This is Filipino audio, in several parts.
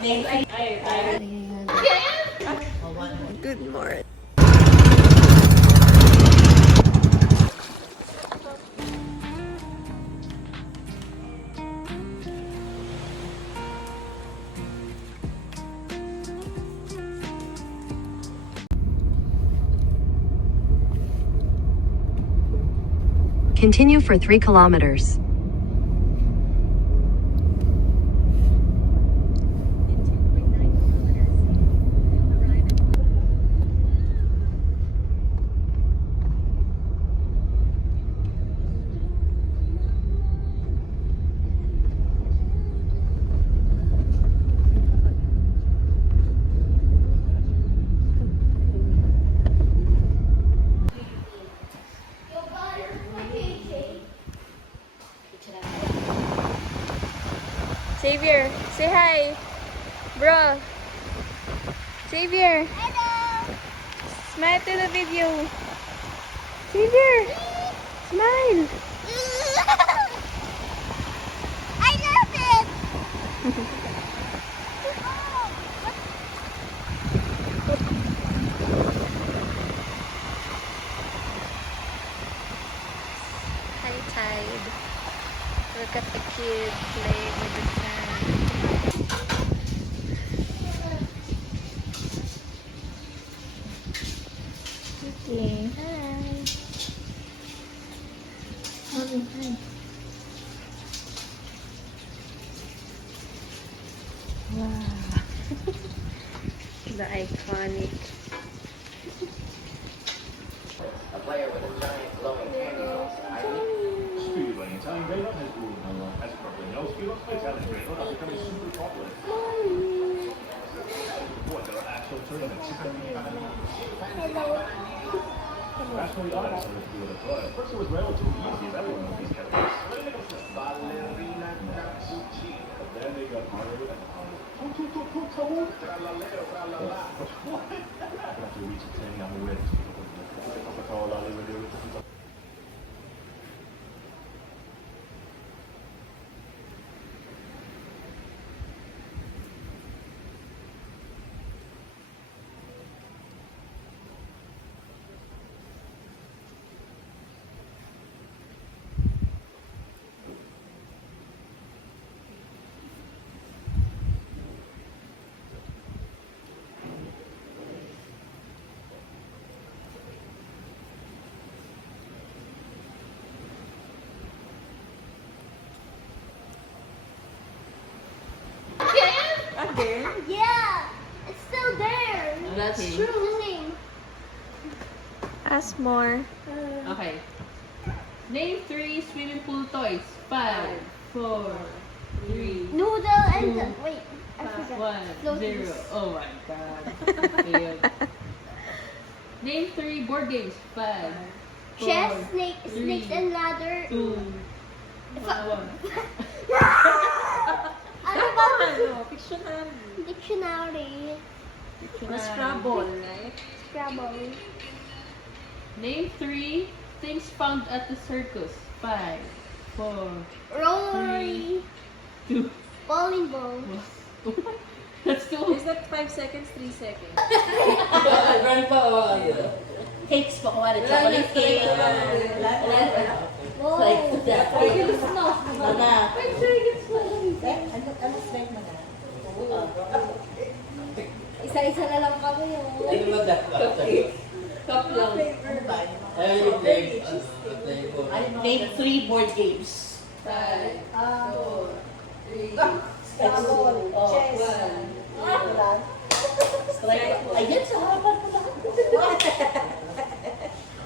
Good morning. Continue for 3 kilometers. Xavier, say hi. Bro. Xavier. Hello. Smile to the video. Xavier. Smile. I love it. High tide. Look at the kid playing with the sand. Okay. Hi. Mommy, hi. Wow. The iconic. A player with a giant glowing candy outside. Speedway Italian Radar has grown as probably knows Speedway Italian Radar are becoming super popular. What there are actual tournaments. That's where the audience are with the play. First it was relatively easy as everyone knows these categories. Then they got harder and harder. I'm gonna have to reach a training on the way. Again? Yeah, it's still there. That's It's true. the same. Ask more. Okay. Name 3 swimming pool toys. 5, 4, 3, Noodle and wait, I forgot. 1, Floaties. 0. Oh my god. Failed. Name 3 board games. 5, 4, Chess, snakes three, and ladder. 2, If 1. Ano ba? Ano? Pictionary. Dictionary. Scrabble, right? Scrabble. Name 3 things found at the circus. 5, 4, Rory. 2, Bowling ball. 1. That's 2. Is that 5 seconds, 3 seconds? Run pa o ano? Cakes pa, kumari. Chocolate cake. Wow. Isa-isa na lang kami yung Ano ba dapat? Cup lang. Ayaw yung play. Play ko. Name 3 board games. 5, 4, 3, chess. Ayan, sa harapan mo lahat.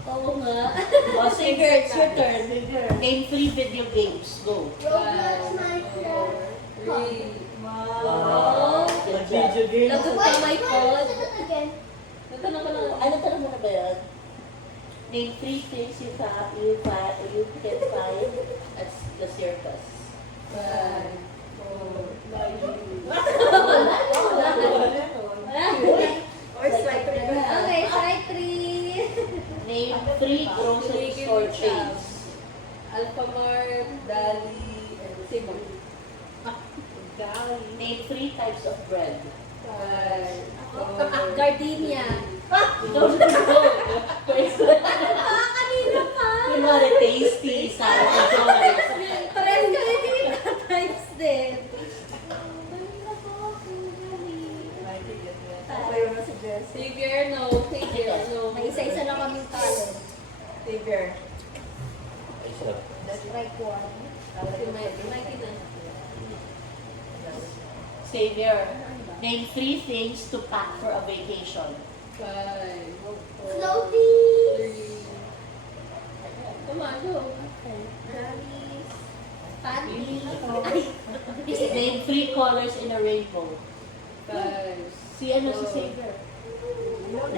Oo nga. Oh, Singer, it's your turn. Name 3 video games. Go. Roblox, Minecraft. 3. Oh. Video games. Lagot ka may pod. Again. Natanong ko lang. Ano tanong mo na ba yan? Name 3 things you can find at the circus. 5, 4, Okay, try 3. Name 3 grocery store chains. Alphamart, Dali, and Cebu. Name 3 types of bread. Gardenia. Ikaw na go. First. Kanina pa. Kunwari, tasty, sour, chocolate. Pares ka rin yung types din. Xavier, no. Xavier, no. May isa-isa lang kaming talent. Ay, sarap. Strike one. Xavier, name 3 things to pack for a vacation. 5, 4, Floaties. 3. Come on, go. Panties. Name 3 colors in a rainbow. 5. Si ano si Xavier? Oh,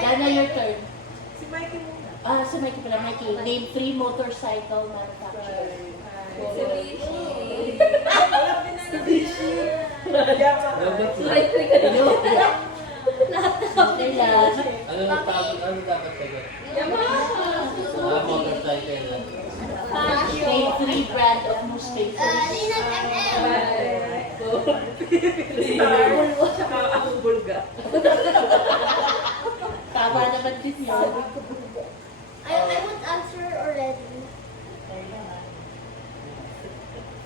Dana, your turn. Si Mikey muna. Si Mikey pala. Mikey, name 3 motorcycle manufacturer. Okay lang. Ano dapat sagot? Motorcycle. Name 3 brand of newspapers. Ninang MM. Tama naman din yun. I would answer already.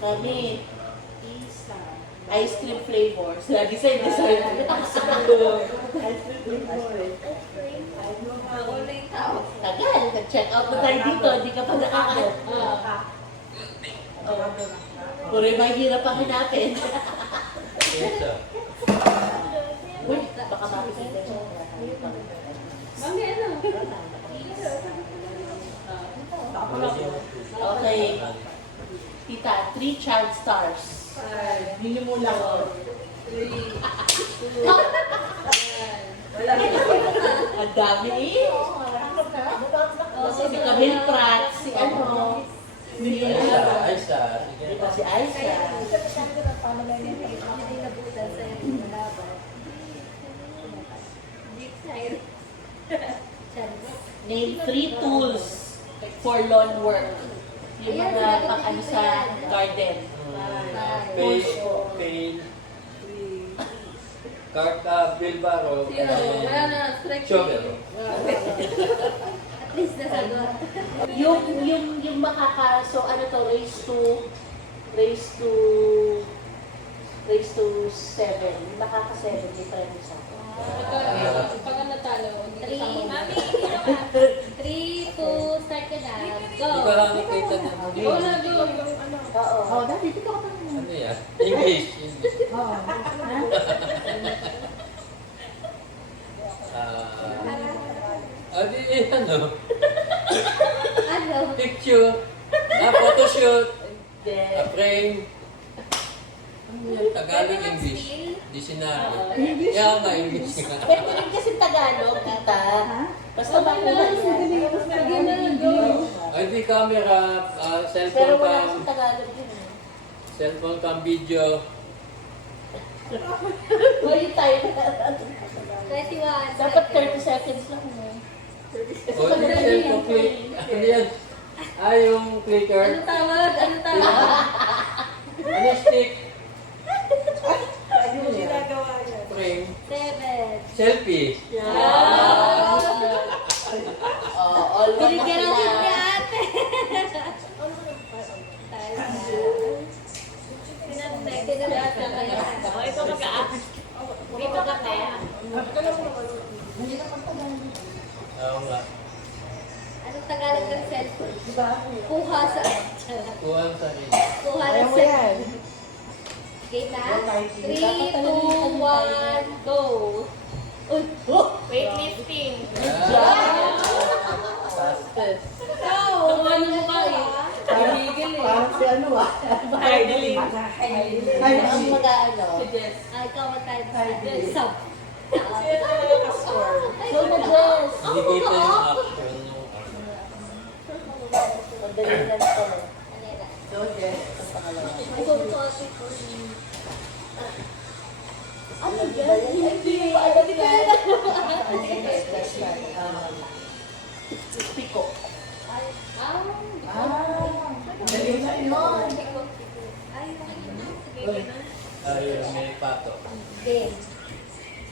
Kami, ice cream flavors. Lagi sa design. Tagal, nag-check out na tayo dito. Hindi ka pa nakaka. Puro yung mahirap ang hanapin. Yes, Uy, baka makikita siya. Mami, ano? Okay. Tita, 3 child stars. 5, Yun yung mula ko. 3, 2, 1. Ang dami eh. Si Camille Pratt, si ano, si Aisa. si Aisha. Hindi nabutan sa yung malaban. Name 3 tools for lawn work. Yung mga pang-ano sa garden. Pail, pail. Karta, bilbaro. Zero. Wala na. Strike Shovel. At least nasagot. Yung makaka, so ano to, raise to 7. Yung makaka 7, may premium sa akin. Pag natalo, hindi kasama. 3, 2, start ka na. Go. Hindi ko lang nakita na. Go na, go. Oo. Oh, dati dito ka pa naman. Ano yan? English. English. Di ano? Ano? Picture. Photoshoot. Then, Frame. Ano yan? Tagalog, English. Dictionary. Kaya nga, English nga. pwede rin kasi Tagalog, tita. Basta makuha yan. Sige na, go. Ay, di camera, Pero cellphone wala cam, sa Tagalog din. cellphone cam video. Huli tayo. 21. Dapat 30 seconds lang. O, di cellphone click. Ano yan? Yung clicker. Ano tawag? Ano tawag? Ano stick? Frame. 7. Selfie. All one na Binigyan sila. natin ni ate. Tinanong ka kaya. Ito mag-a-ask. Ito ka kaya. Oo nga. Anong Tagalog ng cellphone? Kuha sa... Kuha sa rin. Kuha ng cellphone. Okay na? 3, 2, 1, go! Uy! Weightlifting! Fastest. Ano mo ka eh? Illegal eh. Ang mag-ano. Suggest. Ay, ikaw magkano sa sub. So, mag-dress. Hindi kita yung action. Madali lang to. Ano yan? Hindi pa alam Piko. Ayun, may pato. Game.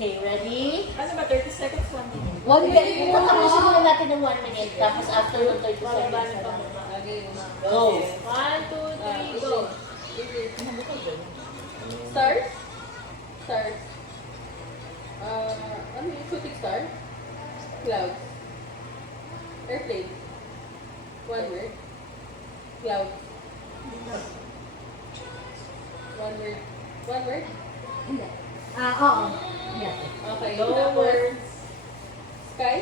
Okay, ready? Ano ba, 30 seconds, 1 minute? 1 minute. Tapusin muna natin ng 1 minute. Tapos after yung 30 seconds. Okay, Go. 1, 2, 3, go. Stars? Stars. Ano yung shooting star? Clouds. Airplane. One word. Clouds. One word. One word? Hindi. Oo. Yes. Okay. Go Tapos, words. sky?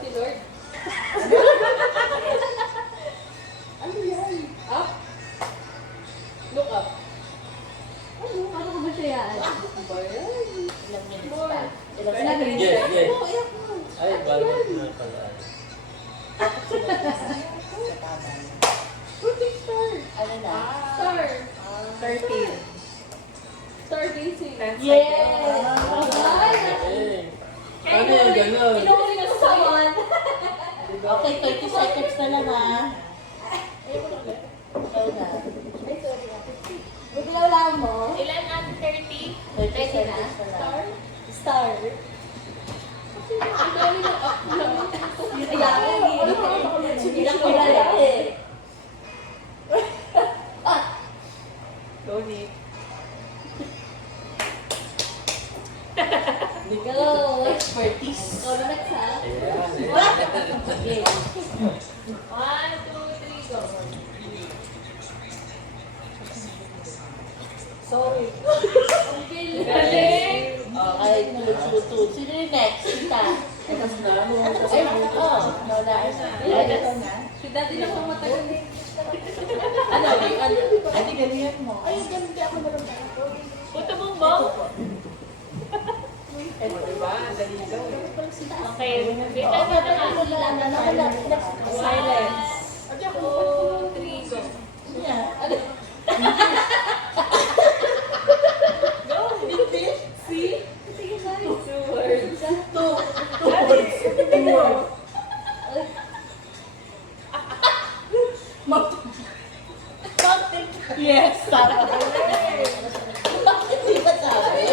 Si Lord? Ano yan? Up? Look up. Ano? Paano ko ba siya yan? Ba yan? Ilang minutes pa? Ilang Ilang seconds? Yes, yes. Oh, ayak mo. Ay, bago na pala. Shooting star. Ano na? Star. 13. Stargazing. Yes! Eh, ano yung gano'n? Inuulit ko sa Someone. Okay, 30 seconds na lang ha. Ikaw na. Ay, sorry. Biglaw lang mo. Ilan ang 30? 30 seconds na lang. Star. Ang dami ng up lang. Kailangan Ilang kilala eh. Go. Expertise. Go na next ha. Ayan. Okay. 1, 2, 3, go. Sorry. Galing! Okay, 2. Sino yung next? Sita. Ay, oo. Wala. Si daddy lang ang matagal. Ano? Ate, ganyan mo. Ay, ganun di ako naramdaman ko. Puto mong bong. Okay, wait lang na Silence. 2, 3, go. See? Two words. Yes, tama. Bakit di ba sabi?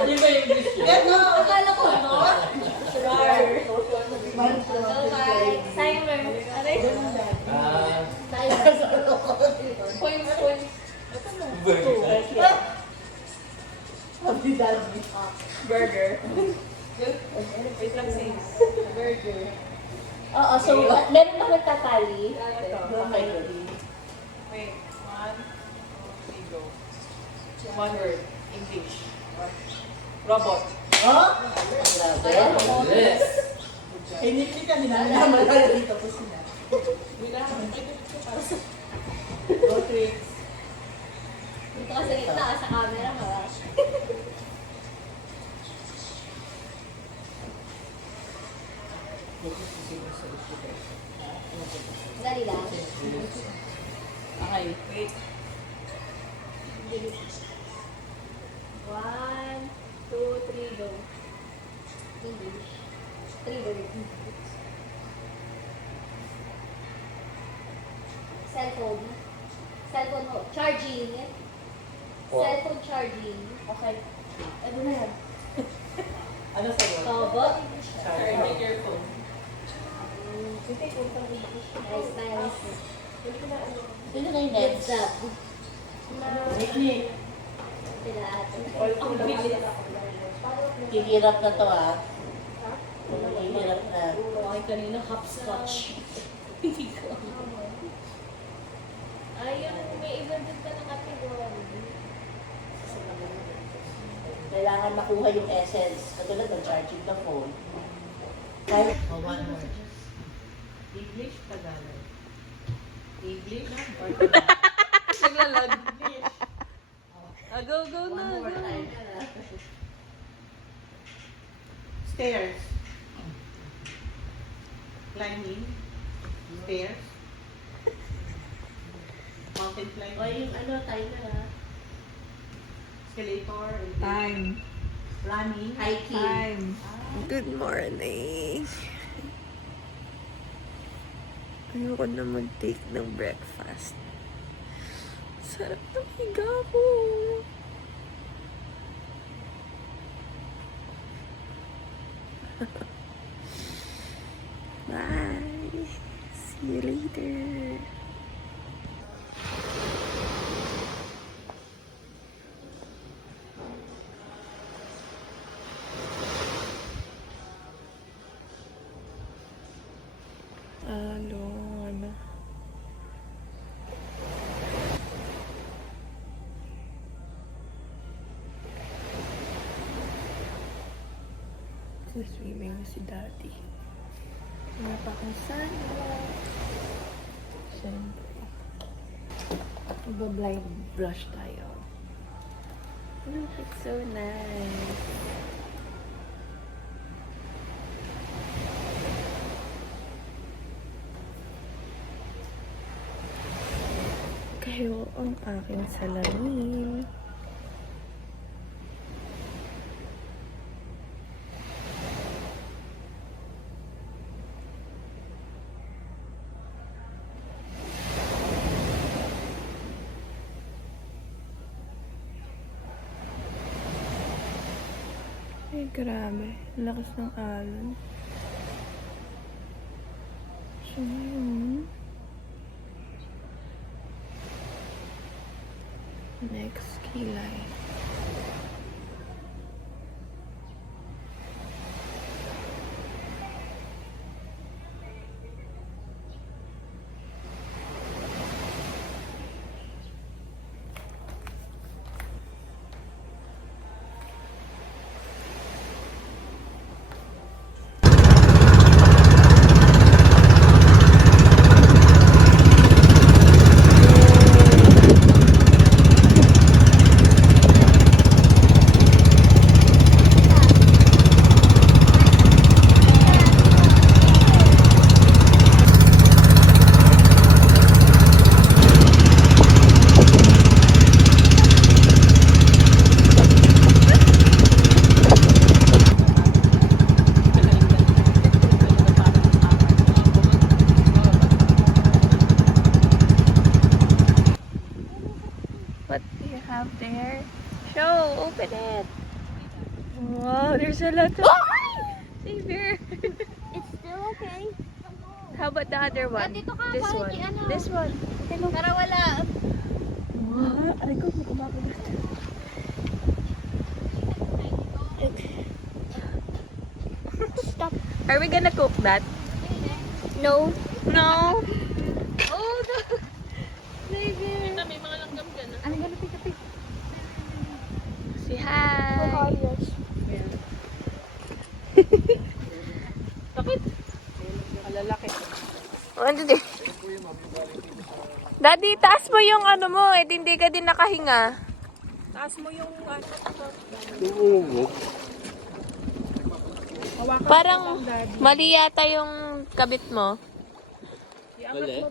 Di ba English yun? Akala ko, ano? Timer. Aray. Points, points. Burger. Sabi dami. Burger. Wait lang, sis. Burger. Oo, so meron ba nagtatali? Okay, good. Wait, 1, 2, 3, go. One word, English. Robot. Oh? Grabe. Yes. Hindi ka nilalaman ka dito po sila. Go tricks. Dito ka sa gitna, sa camera mo. Dali lang. Okay, wait. 1, 2, 3, go. English. 3 words. Cellphone. Cellphone mo. Charging. What? Cellphone charging. Okay. Ano na yan? Ano sa'yo? Robot. Charging your phone. Nice, nice. Sino na yung next? Good job. Nick. Sila ate. Ang bilis. Hihirap na to ah. Hihirap na. Okay, kanina hopscotch. Hindi ko. Ay, may iba din ka ng category. Kailangan makuha yung essence. Katulad ng charging the phone. Kahit one word. English, Tagalog. English, or Naglalad. Go, go na. one more Go. time. Stairs. Climbing. Stairs. Mountain O climbing. yung ano, timer ah. Escalator. Time. Running. Hiking. Time. Good morning. Ayoko na mag-take ng breakfast. Sarap ng higa ko. Bye. See you later. Alone. Swimming na si Daddy. Wala pa akong sana. Siyempre. Mag-blind brush tayo. Look, it's so nice. Kayo ang aking salamin. Ay, grabe. Lakas ng alon. So, yun. Next kilay. What do you have there? Show! Open it! Wow, there's a lot of... Xavier! It's still okay. How about the other one? Dito ka, This parang one. di ano. This one. Para wala. Wow! Aray ko, may kumakagat. Stop. Are we gonna cook that? No. No! Oh, no. Xavier. May mga langgam dyan. I'm gonna pick a pic. Say hi! Bakit? Malalaki. Ano din? Daddy, taas mo yung ano mo eh. Hindi ka din nakahinga. Taas mo yung Parang mali yata yung kabit mo. Mali.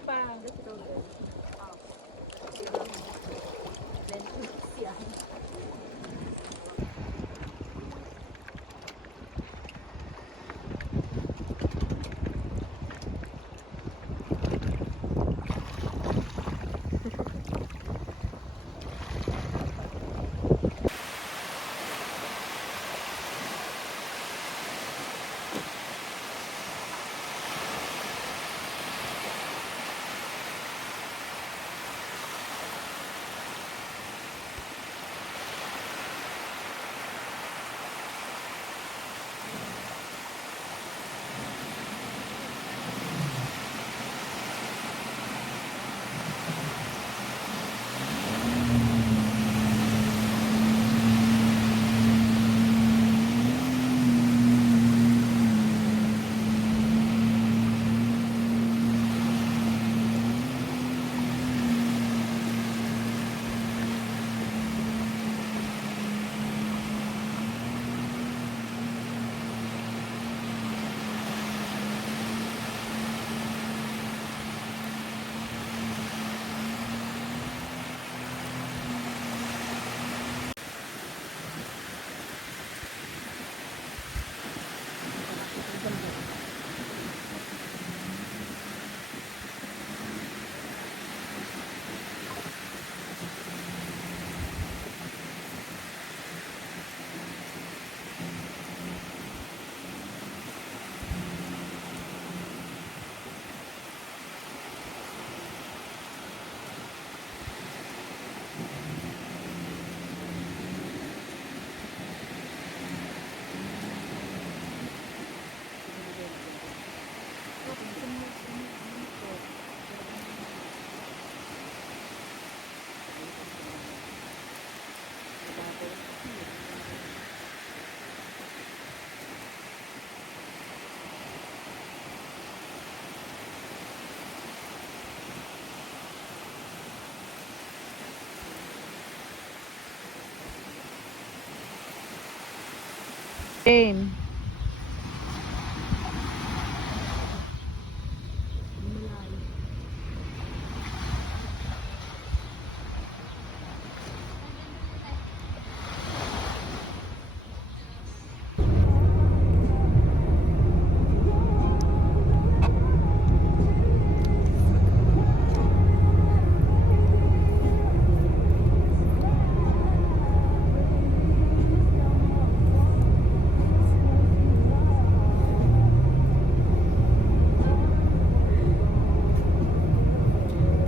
Jane.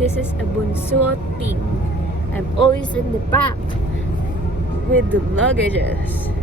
This is a bunso thing. I'm always in the back with the luggages.